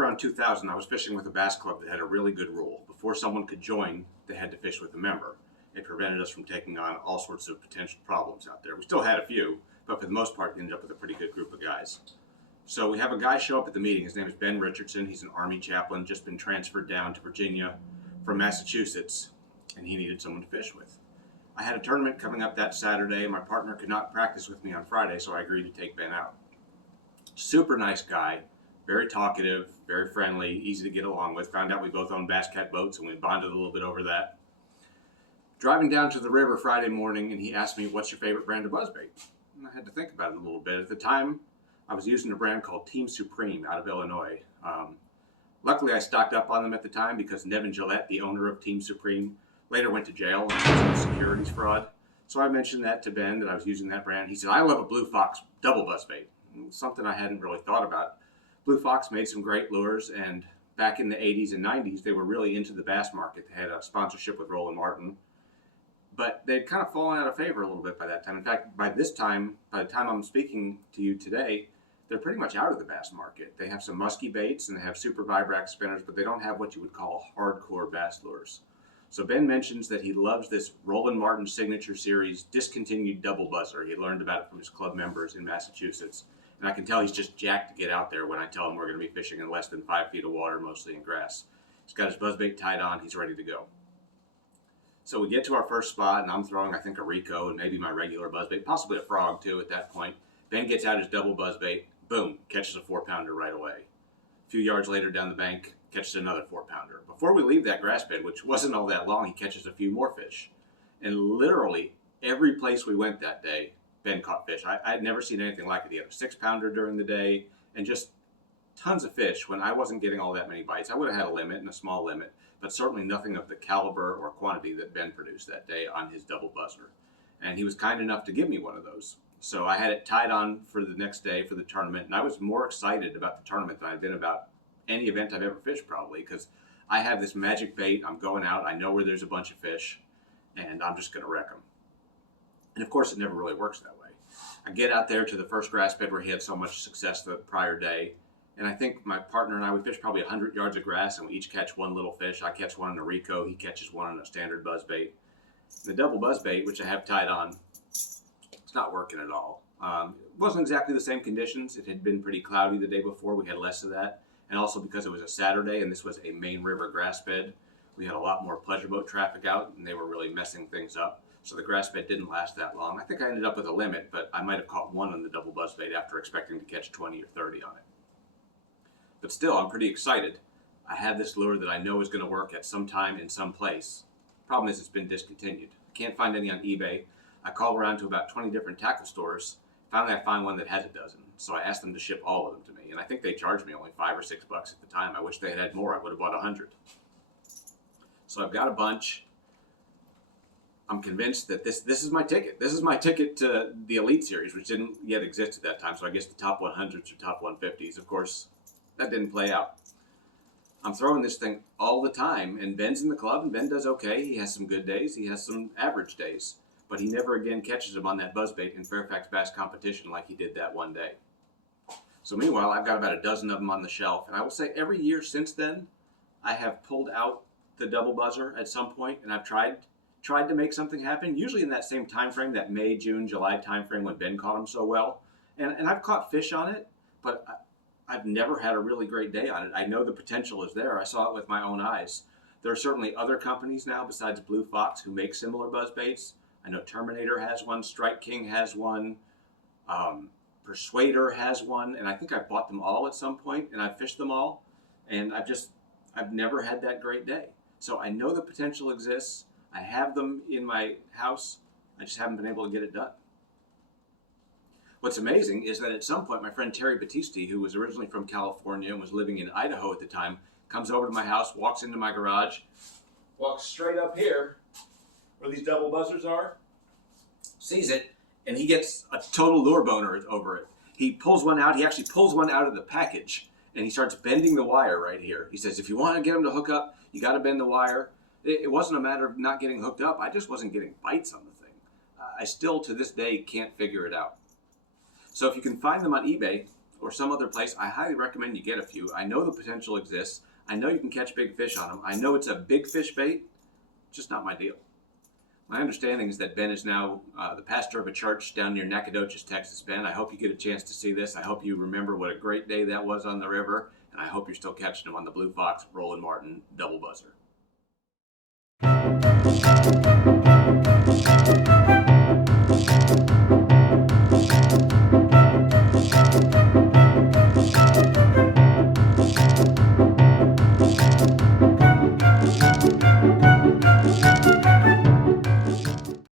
around 2000, I was fishing with a bass club that had a really good rule. Before someone could join, they had to fish with a member. It prevented us from taking on all sorts of potential problems out there. We still had a few, but for the most part, we ended up with a pretty good group of guys. So we have a guy show up at the meeting. His name is Ben Richardson. He's an Army chaplain, just been transferred down to Virginia from Massachusetts, and he needed someone to fish with. I had a tournament coming up that Saturday, and my partner could not practice with me on Friday, so I agreed to take Ben out. Super nice guy, very talkative, very friendly, easy to get along with. Found out we both own Bass Cat boats, and we bonded a little bit over that. Driving down to the river Friday morning, and he asked me, "What's your favorite brand of buzzbait?" And I had to think about it a little bit. At the time, I was using a brand called Team Supreme out of Illinois. Luckily, I stocked up on them at the time because Nevin Gillette, the owner of Team Supreme, later went to jail on some securities fraud. So I mentioned that to Ben, that I was using that brand. He said, "I love a Blue Fox double buzzbait," something I hadn't really thought about. Blue Fox made some great lures, and back in the 80s and 90s, they were really into the bass market. They had a sponsorship with Roland Martin, but they'd kind of fallen out of favor a little bit by that time. In fact, by the time I'm speaking to you today, they're pretty much out of the bass market. They have some musky baits and they have super Vibrax spinners, but they don't have what you would call hardcore bass lures. So Ben mentions that he loves this Roland Martin Signature Series discontinued double buzzer. He learned about it from his club members in Massachusetts. And I can tell he's just jacked to get out there when I tell him we're going to be fishing in less than 5 feet of water, mostly in grass. He's got his buzzbait tied on. He's ready to go. So we get to our first spot, and I'm throwing, I think, a Rico and maybe my regular buzzbait, possibly a frog too at that point. Ben gets out his double buzzbait. Boom, catches a 4-pounder right away. A few yards later down the bank, catches another 4-pounder. Before we leave that grass bed, which wasn't all that long, he catches a few more fish. And literally every place we went that day, Ben caught fish. I had never seen anything like it. He had a 6-pounder during the day and just tons of fish when I wasn't getting all that many bites. I would have had a limit and a small limit, but certainly nothing of the caliber or quantity that Ben produced that day on his double buzzer. And he was kind enough to give me one of those. So I had it tied on for the next day for the tournament, and I was more excited about the tournament than I've been about any event I've ever fished, probably, because I have this magic bait. I'm going out, I know where there's a bunch of fish, and I'm just going to wreck them. And of course, it never really works that way. I get out there to the first grass bed where he had so much success the prior day, and I think my partner and I, we fished probably 100 yards of grass, and we each catch one little fish. I catch one in a Rico, he catches one in a standard buzzbait. The double buzzbait, which I have tied on, it's not working at all. It wasn't exactly the same conditions. It had been pretty cloudy the day before. We had less of that. And also because it was a Saturday and this was a main river grass bed, we had a lot more pleasure boat traffic out and they were really messing things up. So the grass bed didn't last that long. I think I ended up with a limit, but I might have caught one on the double buzzbait after expecting to catch 20 or 30 on it. But still, I'm pretty excited. I have this lure that I know is going to work at some time in some place. Problem is, it's been discontinued. I can't find any on eBay. I call around to about 20 different tackle stores. Finally, I find one that has a dozen. So I asked them to ship all of them to me. And I think they charged me only $5 or $6 at the time. I wish they had had more. I would have bought 100. So I've got a bunch. I'm convinced that this is my ticket. This is my ticket to the Elite Series, which didn't yet exist at that time. So I guess the top 100s or top 150s. Of course, that didn't play out. I'm throwing this thing all the time. And Ben's in the club, and Ben does okay. He has some good days. He has some average days. But he never again catches him on that buzzbait in Fairfax Bass competition like he did that one day. So meanwhile, I've got about a dozen of them on the shelf. And I will say every year since then, I have pulled out the double buzzer at some point, and I've tried to make something happen, usually in that same time frame, that May, June, July time frame when Ben caught them so well. And I've caught fish on it, but I've never had a really great day on it. I know the potential is there. I saw it with my own eyes. There are certainly other companies now besides Blue Fox who make similar buzzbaits. I know Terminator has one, Strike King has one, Persuader has one, and I think I've bought them all at some point, and I've fished them all, and I've never had that great day. So I know the potential exists. I have them in my house. I just haven't been able to get it done. What's amazing is that at some point, my friend Terry Battisti, who was originally from California and was living in Idaho at the time, comes over to my house, walks into my garage, walks straight up here, where these double buzzers are, sees it, and he gets a total lure boner over it. He pulls one out. He actually pulls one out of the package, and he starts bending the wire right here. He says, if you want to get them to hook up, you got to bend the wire. It wasn't a matter of not getting hooked up. I just wasn't getting bites on the thing. I still, to this day, can't figure it out. So if you can find them on eBay, or some other place, I highly recommend you get a few. I know the potential exists. I know you can catch big fish on them. I know it's a big fish bait, just not my deal. My understanding is that Ben is now the pastor of a church down near Nacogdoches, Texas. Ben, I hope you get a chance to see this. I hope you remember what a great day that was on the river, and I hope you're still catching them on the Blue Fox, Roland Martin, double buzzer.